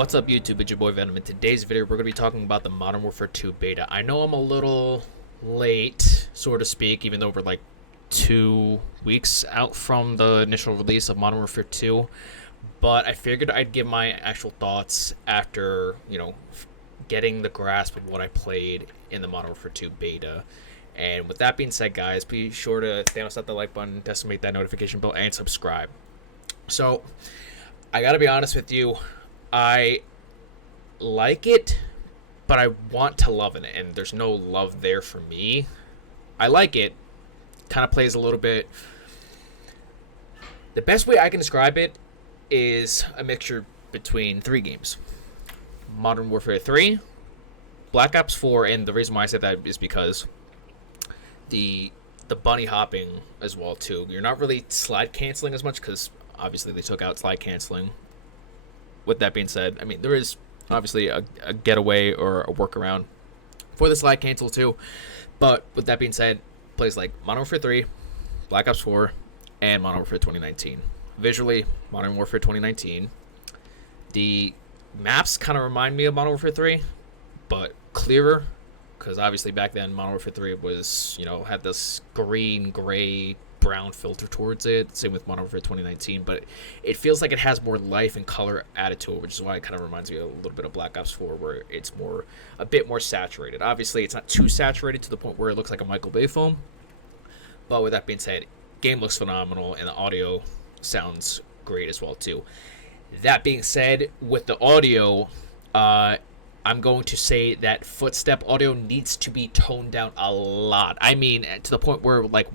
What's up, YouTube? It's your boy Venom. In today's video, we're going to be talking about the Modern Warfare 2 beta. I know I'm a little late, so to speak, even though we're like 2 weeks out from the initial release of Modern Warfare 2. But I figured I'd give my actual thoughts after, getting the grasp of what I played in the Modern Warfare 2 beta. And with that being said, guys, be sure to Thanos at the like button, decimate that notification bell, and subscribe. So, I gotta be honest with you, I like it, but I want to love it, and there's no love there for me. I like it. Kind of plays a little bit. The best way I can describe it is a mixture between 3 games. Modern Warfare 3, Black Ops 4, and the reason why I said that is because the bunny hopping as well too. You're not really slide canceling as much because obviously they took out slide canceling. With that being said, I mean, there is obviously a getaway or a workaround for the slide cancel too. But with that being said, plays like Modern Warfare 3, Black Ops 4, and Modern Warfare 2019. Visually, Modern Warfare 2019. The maps kind of remind me of Modern Warfare 3, but clearer, because obviously back then Modern Warfare 3 was, had this green, gray, brown filter towards it. Same with Modern Warfare 2019, but it feels like it has more life and color added to it, which is why it kind of reminds me a little bit of Black Ops 4, where it's a bit more saturated. Obviously, it's not too saturated to the point where it looks like a Michael Bay film, but with that being said, game looks phenomenal, and the audio sounds great as well too. That being said, with the audio, I'm going to say that footstep audio needs to be toned down a lot. I mean, to the point where, like,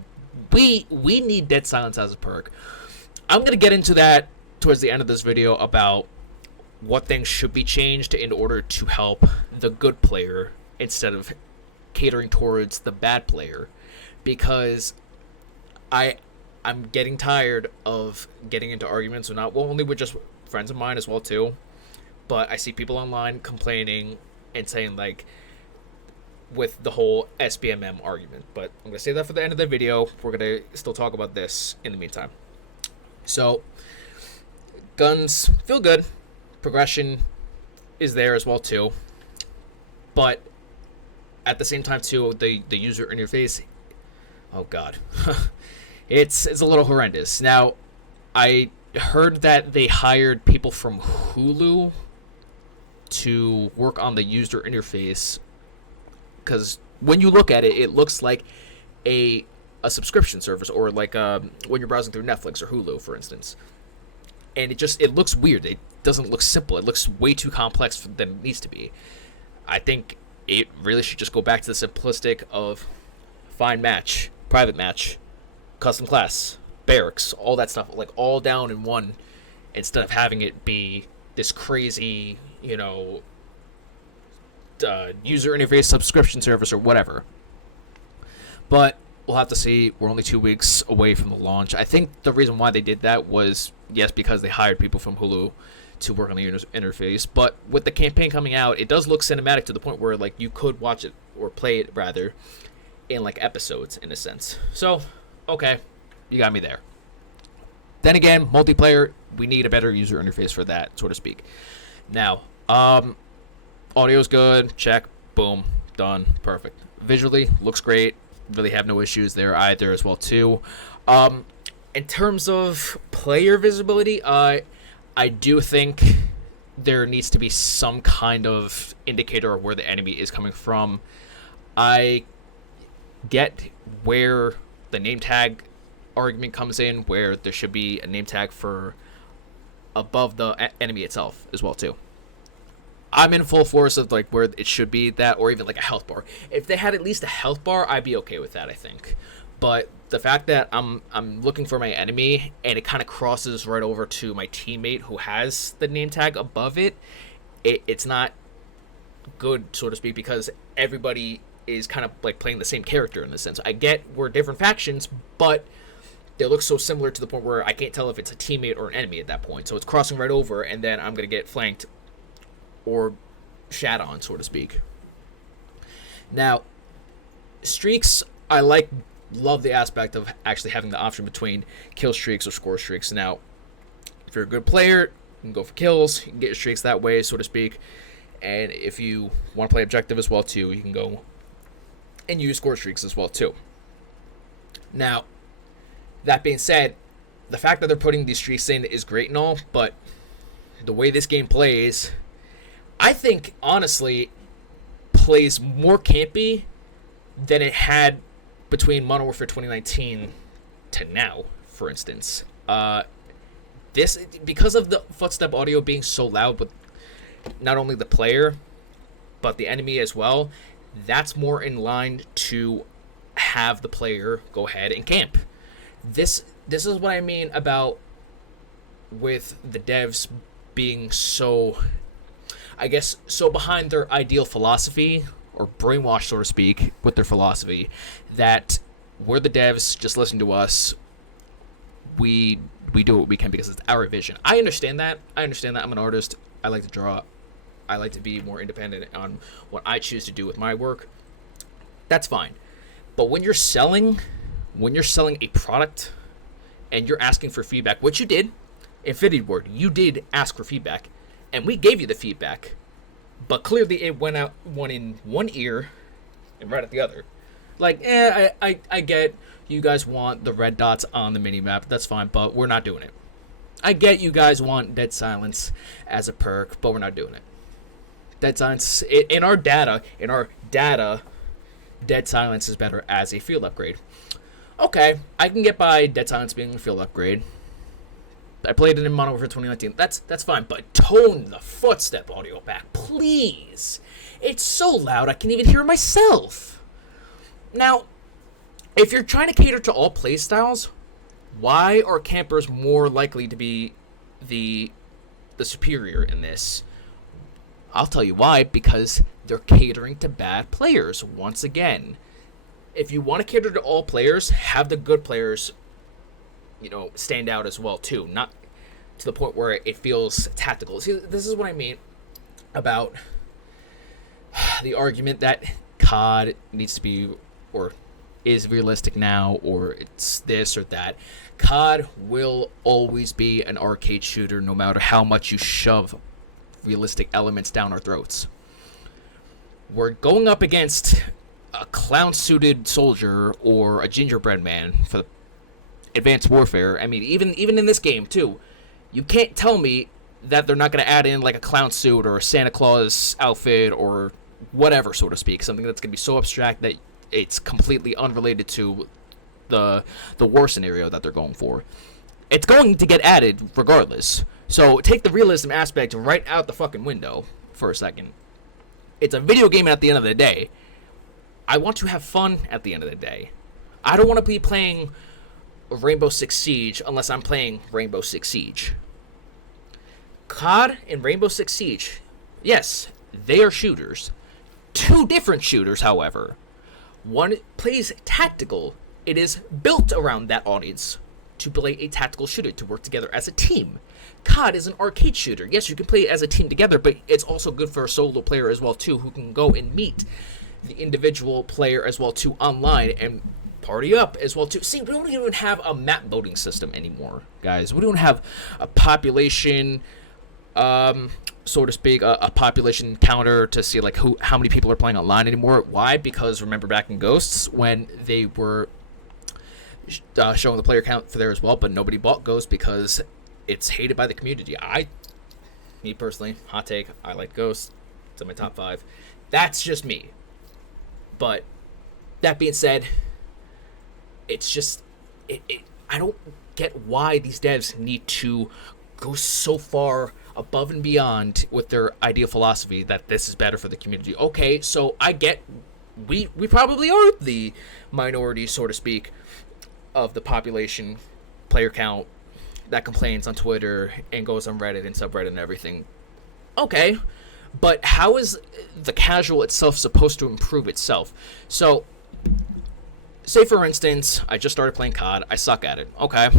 we need dead silence as a perk. I'm going to get into that towards the end of this video about what things should be changed in order to help the good player instead of catering towards the bad player. Because I'm getting tired of getting into arguments, not only with just friends of mine as well too, but I see people online complaining and saying, like, with the whole SBMM argument. But I'm going to save that for the end of the video. We're going to still talk about this in the meantime. So, guns feel good. Progression is there as well too. But at the same time too, the user interface, oh god. It's a little horrendous. Now, I heard that they hired people from Hulu to work on the user interface, because when you look at it, it looks like a subscription service, or like when you're browsing through Netflix or Hulu, for instance. And it looks weird. It doesn't look simple. It looks way too complex than it needs to be. I think it really should just go back to the simplistic of find match, private match, custom class, barracks, all that stuff, like all down in one, instead of having it be this crazy, user interface subscription service or whatever. But we'll have to see. We're only 2 weeks away from the launch. I think the reason why they did that was, yes, because they hired people from Hulu to work on the interface. But with the campaign coming out, it does look cinematic to the point where, like, you could watch it, or play it rather, in like episodes in a sense. So, okay, you got me there. Then again, multiplayer, we need a better user interface for that, so to speak. Now, audio's good, check, boom, done, perfect. Visually, looks great, really have no issues there either as well too. In terms of player visibility, I do think there needs to be some kind of indicator of where the enemy is coming from. I get where the name tag argument comes in, where there should be a name tag for above the enemy itself as well too. I'm in full force of, like, where it should be that, or even like a health bar. If they had at least a health bar, I'd be okay with that, I think. But the fact that I'm looking for my enemy and it kind of crosses right over to my teammate who has the name tag above it, it's not good, so to speak, because everybody is kind of like playing the same character in the sense. I get we're different factions, but they look so similar to the point where I can't tell if it's a teammate or an enemy at that point. So it's crossing right over, and then I'm going to get flanked or shat on, so to speak. Now, streaks, I love the aspect of actually having the option between kill streaks or score streaks. Now, if you're a good player, can go for kills, you can get your streaks that way, so to speak. And if you want to play objective as well too, you can go and use score streaks as well too. Now, that being said, the fact that they're putting these streaks in is great and all, but the way this game plays, I think, honestly, plays more campy than it had between Modern Warfare 2019 to now, for instance. This, because of the footstep audio being so loud with not only the player, but the enemy as well, that's more in line to have the player go ahead and camp. This is what I mean about with the devs being so, I guess, so behind their ideal philosophy, or brainwashed, so to speak, with their philosophy, that we're the devs, just listen to us, we do what we can because it's our vision. I understand that. I'm an artist. I like to draw. I like to be more independent on what I choose to do with my work. That's fine. But when you're selling a product and you're asking for feedback, which you did, Infinity Ward, you did ask for feedback, and we gave you the feedback, but clearly it went in one ear and right at the other. Like, I get you guys want the red dots on the minimap, that's fine, but we're not doing it. I get you guys want dead silence as a perk, but we're not doing it. Dead silence, in our data, dead silence is better as a field upgrade. Okay, I can get by dead silence being a field upgrade. I played it in Modern Warfare 2019. That's fine, but tone the footstep audio back, please. It's so loud I can even hear it myself. Now, if you're trying to cater to all playstyles, why are campers more likely to be the superior in this? I'll tell you why, because they're catering to bad players once again. If you want to cater to all players, have the good players, stand out as well too. Not to the point where it feels tactical. See, this is what I mean about the argument that COD needs to be, or is realistic now, or it's this or that. COD will always be an arcade shooter no matter how much you shove realistic elements down our throats. We're going up against a clown-suited soldier or a gingerbread man for the Advanced Warfare. I mean, even in this game too, you can't tell me that they're not going to add in like a clown suit or a Santa Claus outfit or whatever, so to speak, something that's going to be so abstract that it's completely unrelated to the war scenario that they're going for. It's going to get added regardless. So take the realism aspect right out the fucking window for a second. It's a video game at the end of the day. I want to have fun at the end of the day. I don't want to be playing Rainbow Six Siege unless I'm playing Rainbow Six Siege. COD and Rainbow Six Siege, yes, they are shooters. Two different shooters, however. One plays tactical. It is built around that audience to play a tactical shooter, to work together as a team. COD is an arcade shooter. Yes, you can play as a team together, but it's also good for a solo player as well too, who can go and meet the individual player as well too online and party up as well too. See, we don't even have a map voting system anymore, guys. We don't have a population, so to speak, a population counter to see like how many people are playing online anymore. Why? Because remember back in Ghosts when they were showing the player count for there as well, but nobody bought Ghost because it's hated by the community. Me personally, hot take, I like Ghost. It's in my top 5. That's just me. But that being said, it's just I don't get why these devs need to go so far above and beyond with their ideal philosophy that this is better for the community. Okay, so I get we probably are the minority, so to speak, of the population player count that complains on Twitter and goes on Reddit and subreddit and everything. Okay, but how is the casual itself supposed to improve itself? So, say for instance, I just started playing COD. I suck at it. Okay.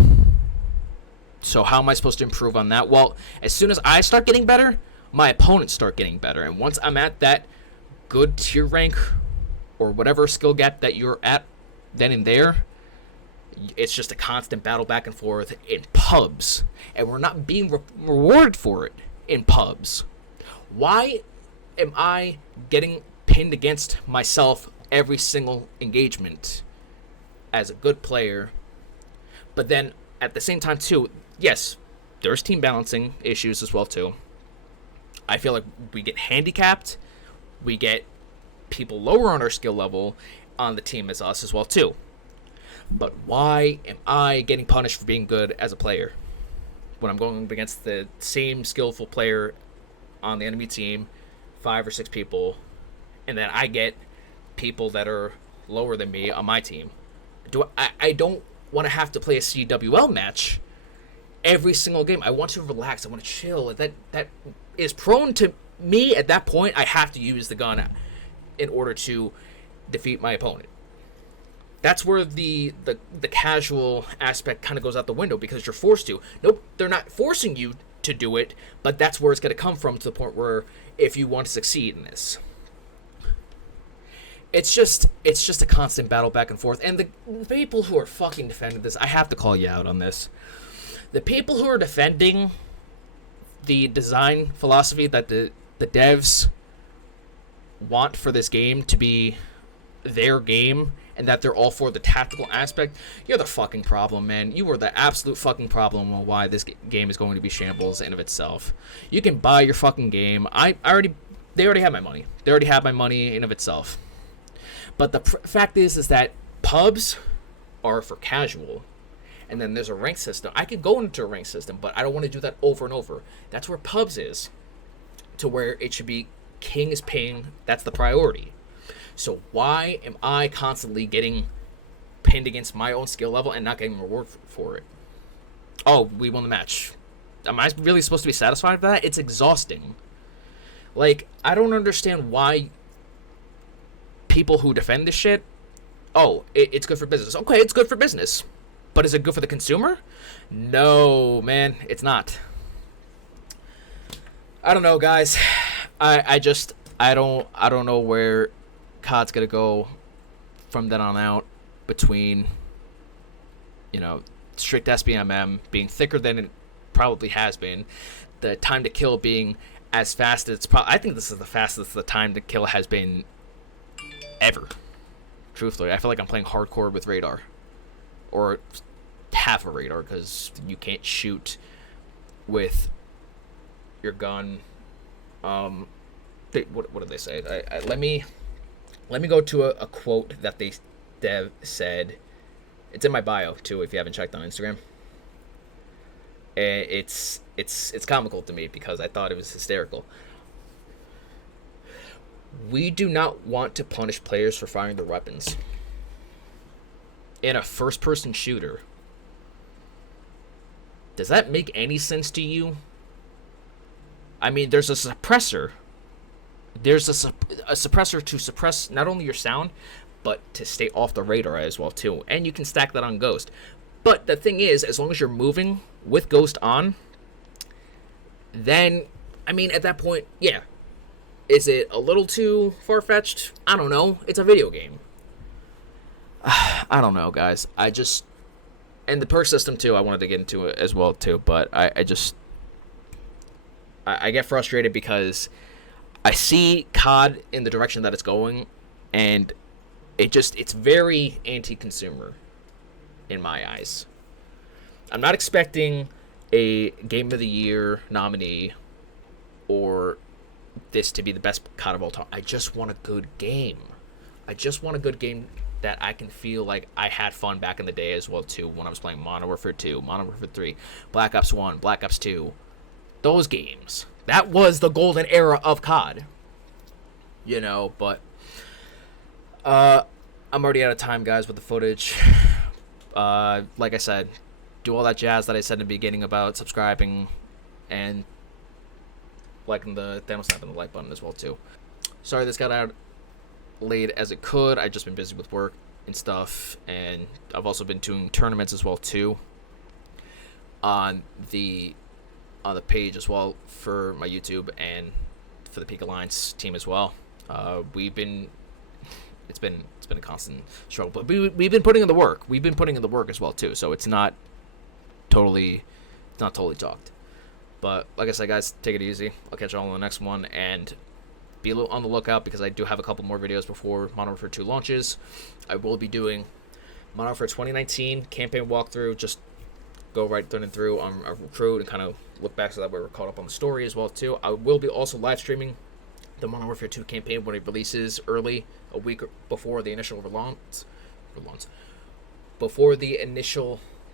So how am I supposed to improve on that? Well, as soon as I start getting better, my opponents start getting better. And once I'm at that good tier rank or whatever skill gap that you're at then and there, It's just a constant battle back and forth in pubs, and we're not being rewarded for it in pubs. Why am I getting pinned against myself every single engagement as a good player? But then at the same time too, yes, there's team balancing issues as well too. I feel like we get handicapped, we get people lower on our skill level on the team as us as well too. But why am I getting punished for being good as a player when I'm going up against the same skillful player on the enemy team, 5 or 6 people, and then I get people that are lower than me on my team? I don't want to have to play a CWL match every single game. I want to relax. I want to chill. That is prone to me at that point. I have to use the gun in order to defeat my opponent. That's where the casual aspect kind of goes out the window because you're forced to. Nope, they're not forcing you to do it, but that's where it's going to come from, to the point where if you want to succeed in this, it's just a constant battle back and forth. And the people who are fucking defending this, I have to call you out on this. The people who are defending the design philosophy that the devs want for this game to be their game, and that they're all for the tactical aspect, you're the fucking problem, man. You are the absolute fucking problem on why this game is going to be shambles in of itself. You can buy your fucking game. They already have my money. They already have my money in of itself. But the fact is that pubs are for casual, and then there's a rank system. I could go into a rank system, but I don't want to do that over and over. That's where pubs is, to where it should be king is paying. That's the priority. So why am I constantly getting pinned against my own skill level and not getting reward for it? Oh, we won the match. Am I really supposed to be satisfied with that? It's exhausting. Like, I don't understand why people who defend this shit, it's good for business. Okay, it's good for business. But is it good for the consumer? No, man, it's not. I don't know, guys. I don't know where COD's gonna go from then on out, between, strict SBMM being thicker than it probably has been, the time to kill being as fast as I think this is the fastest the time to kill has been ever. Truthfully, I feel like I'm playing hardcore with radar, or half a radar, because you can't shoot with your gun. What did they say? Let me go to a quote that the dev said. It's in my bio too, if you haven't checked on Instagram. It's comical to me because I thought it was hysterical. We do not want to punish players for firing their weapons. In a first-person shooter, does that make any sense to you? I mean, there's a suppressor. There's a suppressor to suppress not only your sound, but to stay off the radar as well too. And you can stack that on Ghost. But the thing is, as long as you're moving with Ghost on, then, I mean, at that point, yeah. Is it a little too far-fetched? I don't know. It's a video game. I don't know, guys. And the perk system too, I wanted to get into it as well too, but I get frustrated because I see COD in the direction that it's going, and it's very anti-consumer in my eyes. I'm not expecting a Game of the Year nominee or this to be the best COD of all time. I just want a good game. I just want a good game that I can feel like I had fun back in the day as well too, when I was playing Modern Warfare 2, Modern Warfare 3, Black Ops 1, Black Ops 2. Those games. That was the golden era of COD. But I'm already out of time, guys, with the footage. Like I said, do all that jazz that I said in the beginning about subscribing and liking the Thanos snap and the like button as well too. Sorry this got out late as it could. I've just been busy with work and stuff, and I've also been doing tournaments as well too on the page as well for my YouTube and for the Peak Alliance team as well. We've been it's been a constant struggle. But we've been putting in the work. We've been putting in the work as well too. So it's not totally talked. But like I said, guys, take it easy. I'll catch you all on the next one, and be on the lookout because I do have a couple more videos before Modern Warfare 2 launches. I will be doing Modern Warfare 2019 campaign walkthrough. Just go right through on a recruit and kind of look back so that we're caught up on the story as well too. I will be also live streaming the Modern Warfare 2 campaign when it releases early, a week before the initial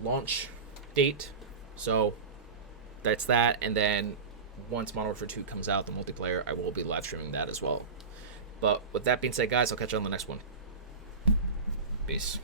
launch date. So that's that. And then once Modern Warfare 2 comes out, the multiplayer, I will be live streaming that as well. But with that being said, guys, I'll catch you on the next one. Peace.